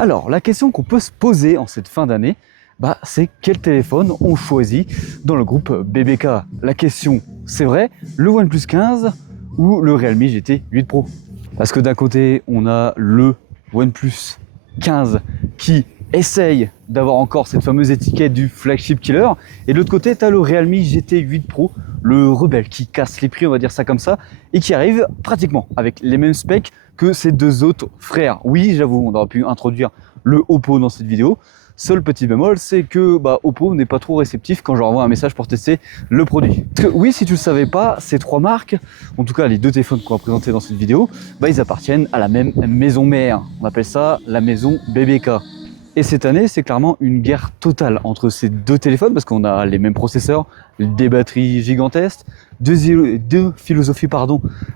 Alors, la question qu'on peut se poser en cette fin d'année, c'est quel téléphone on choisit dans le groupe BBK. La question, c'est vrai, le OnePlus 15 ou le Realme GT 8 Pro. Parce que d'un côté, on a le OnePlus 15 qui essaye d'avoir encore cette fameuse étiquette du flagship killer, et de l'autre côté, tu as le Realme GT 8 Pro, le rebelle qui casse les prix, on va dire ça comme ça, et qui arrive pratiquement avec les mêmes specs que ces deux autres frères. Oui, j'avoue, on aurait pu introduire le Oppo dans cette vidéo. Seul petit bémol, c'est que Oppo n'est pas trop réceptif quand je leur envoie un message pour tester le produit. Parce que oui, si tu ne le savais pas, ces trois marques, en tout cas les deux téléphones qu'on va présenter dans cette vidéo, ils appartiennent à la même maison mère. On appelle ça la maison BBK. Et cette année, c'est clairement une guerre totale entre ces deux téléphones parce qu'on a les mêmes processeurs, des batteries gigantesques, deux philosophies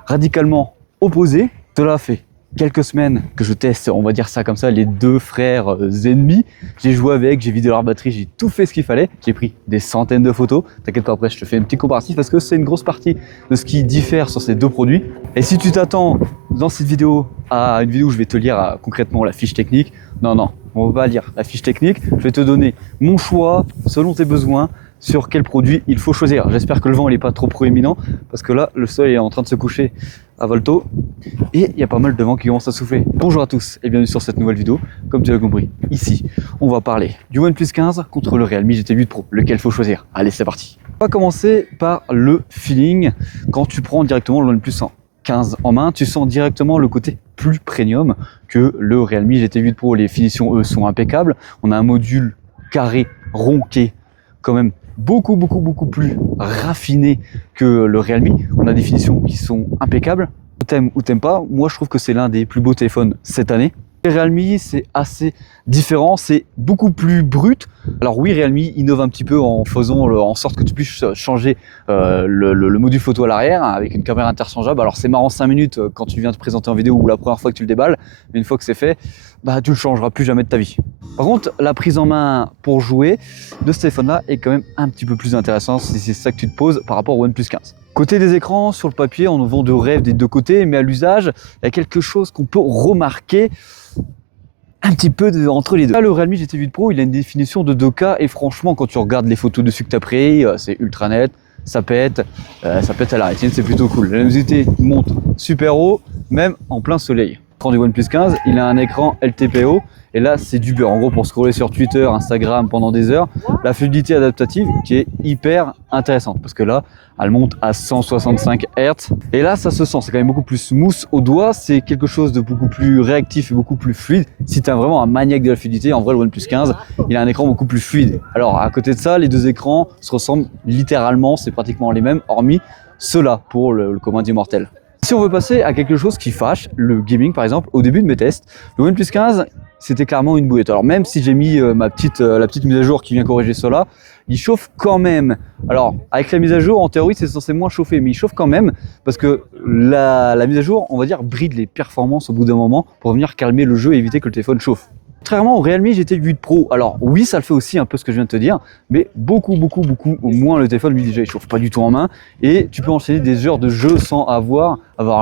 radicalement opposées. Cela fait quelques semaines que je teste, on va dire ça comme ça, les deux frères ennemis. J'ai joué avec, j'ai vidé leur batterie, j'ai tout fait ce qu'il fallait. J'ai pris des centaines de photos. T'inquiète pas, après je te fais un petit comparatif parce que c'est une grosse partie de ce qui diffère sur ces deux produits. Et si tu t'attends dans cette vidéo à une vidéo où je vais te lire concrètement la fiche technique, non, on va pas lire la fiche technique. Je vais te donner mon choix selon tes besoins sur quel produit il faut choisir. J'espère que le vent n'est pas trop proéminent parce que là, le soleil est en train de se coucher à Volto et il y a pas mal de vent qui commence à souffler. Bonjour à tous et bienvenue sur cette nouvelle vidéo. Comme tu l'as compris, ici, on va parler du OnePlus 15 contre le Realme GT 8 Pro. Lequel faut choisir? Allez, c'est parti. On va commencer par le feeling. Quand tu prends directement le OnePlus 15 en main, tu sens directement le côté plus premium que le Realme GT 8 Pro. Les finitions, eux, sont impeccables. On a un module carré, rond, qui est quand même beaucoup plus raffiné que le Realme. On a des finitions qui sont impeccables. T'aimes ou t'aimes pas, moi je trouve que c'est l'un des plus beaux téléphones cette année. Le Realme, c'est assez différent, c'est beaucoup plus brut. Alors oui, Realme innove un petit peu en faisant en sorte que tu puisses changer le module photo à l'arrière avec une caméra interchangeable. Alors c'est marrant 5 minutes quand tu viens te présenter en vidéo ou la première fois que tu le déballes, mais une fois que c'est fait, tu le changeras plus jamais de ta vie. Par contre, la prise en main pour jouer de ce téléphone-là est quand même un petit peu plus intéressante si c'est ça que tu te poses par rapport au OnePlus 15. Côté des écrans, sur le papier, on nous vend de rêve des deux côtés, mais à l'usage, il y a quelque chose qu'on peut remarquer un petit peu entre les deux. Là, le Realme GT 8 Pro, il a une définition de 2K et franchement, quand tu regardes les photos dessus que tu as pris, c'est ultra net, ça pète à la rétine, c'est plutôt cool. La luminosité monte super haut, même en plein soleil. L'écran du OnePlus 15, il a un écran LTPO. Et là, c'est du beurre. En gros, pour scroller sur Twitter, Instagram pendant des heures, la fluidité adaptative qui est hyper intéressante parce que là, elle monte à 165 Hz. Et là, ça se sent. C'est quand même beaucoup plus smooth au doigt. C'est quelque chose de beaucoup plus réactif et beaucoup plus fluide. Si tu es vraiment un maniaque de la fluidité, en vrai, le OnePlus 15, il a un écran beaucoup plus fluide. Alors, à côté de ça, les deux écrans se ressemblent littéralement. C'est pratiquement les mêmes, hormis ceux-là pour le commun des mortels. Si on veut passer à quelque chose qui fâche, le gaming par exemple, au début de mes tests, le OnePlus 15, c'était clairement une bouillette. Alors même si j'ai mis la petite mise à jour qui vient corriger cela, il chauffe quand même. Alors avec la mise à jour, en théorie, c'est censé moins chauffer, mais il chauffe quand même parce que la mise à jour, on va dire, bride les performances au bout d'un moment pour venir calmer le jeu et éviter que le téléphone chauffe. Contrairement au Realme GT 8 Pro, alors oui, ça le fait aussi un peu ce que je viens de te dire, mais beaucoup moins. Le téléphone, lui, déjà, il chauffe pas du tout en main et tu peux enchaîner des heures de jeu sans avoir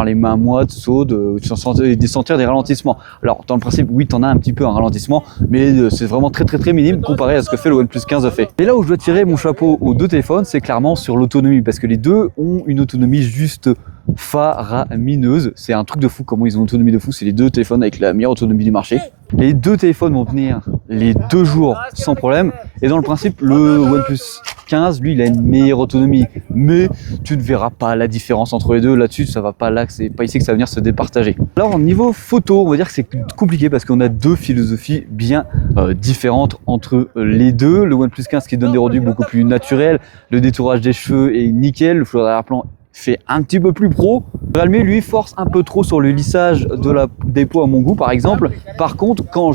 les mains moites, chaudes, sentir des ralentissements. Alors, dans le principe, oui, tu en as un petit peu un ralentissement, mais c'est vraiment très minime comparé à ce que fait le OnePlus 15 fait. Et là où je dois tirer mon chapeau aux deux téléphones, c'est clairement sur l'autonomie, parce que les deux ont une autonomie juste faramineuse. C'est un truc de fou comment ils ont une autonomie de fou. C'est les deux téléphones avec la meilleure autonomie du marché. Les deux téléphones vont tenir les 2 jours sans problème. Et dans le principe, le OnePlus 15, lui, il a une meilleure autonomie. Mais tu ne verras pas la différence entre les deux. Là-dessus, ça va pas là, c'est pas ici que ça va venir se départager. Alors, niveau photo, on va dire que c'est compliqué parce qu'on a deux philosophies bien différentes entre les deux. Le OnePlus 15 qui donne des rendus beaucoup plus naturels. Le détourage des cheveux est nickel. Le flou d'arrière-plan fait un petit peu plus pro. Realme lui force un peu trop sur le lissage de la dépôt à mon goût par exemple. Par contre quand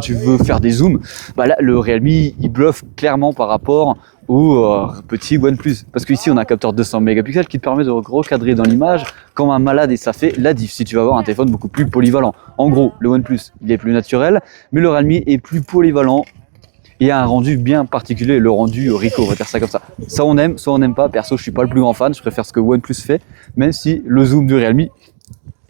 tu veux faire des zooms, là le Realme il bluffe clairement par rapport au petit OnePlus. Parce qu'ici on a un capteur 200 mégapixels qui te permet de recadrer dans l'image comme un malade et ça fait la diff si tu vas avoir un téléphone beaucoup plus polyvalent. En gros le OnePlus il est plus naturel mais le Realme est plus polyvalent. Et a un rendu bien particulier, le rendu Ricoh, on va dire ça comme ça. Ça on aime, soit on n'aime pas. Perso, je suis pas le plus grand fan, je préfère ce que OnePlus fait, même si le zoom du Realme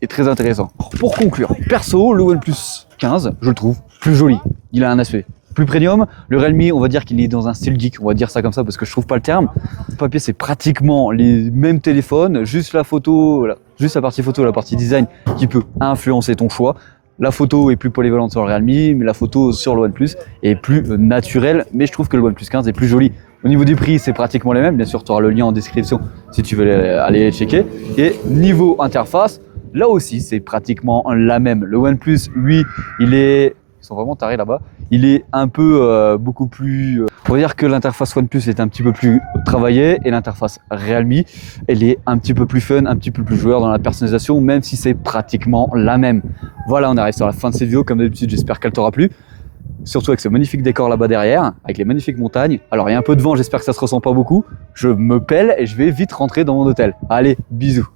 est très intéressant. Pour conclure, perso, le OnePlus 15, je le trouve plus joli. Il a un aspect plus premium. Le Realme, on va dire qu'il est dans un style geek, on va dire ça comme ça parce que je trouve pas le terme. Le papier, c'est pratiquement les mêmes téléphones, juste la photo, juste la partie photo, la partie design qui peut influencer ton choix. La photo est plus polyvalente sur le Realme, mais la photo sur le OnePlus est plus naturelle. Mais je trouve que le OnePlus 15 est plus joli. Au niveau du prix, c'est pratiquement les mêmes. Bien sûr, tu auras le lien en description si tu veux aller les checker. Et niveau interface, là aussi, c'est pratiquement la même. Le OnePlus, lui, ils sont vraiment tarés là-bas. Il est un peu beaucoup plus... on va dire que l'interface OnePlus est un petit peu plus travaillée et l'interface Realme, elle est un petit peu plus fun, un petit peu plus joueur dans la personnalisation, même si c'est pratiquement la même. Voilà, on arrive sur la fin de cette vidéo. Comme d'habitude, j'espère qu'elle t'aura plu. Surtout avec ce magnifique décor là-bas derrière, avec les magnifiques montagnes. Alors, il y a un peu de vent, j'espère que ça se ressent pas beaucoup. Je me pèle et je vais vite rentrer dans mon hôtel. Allez, bisous.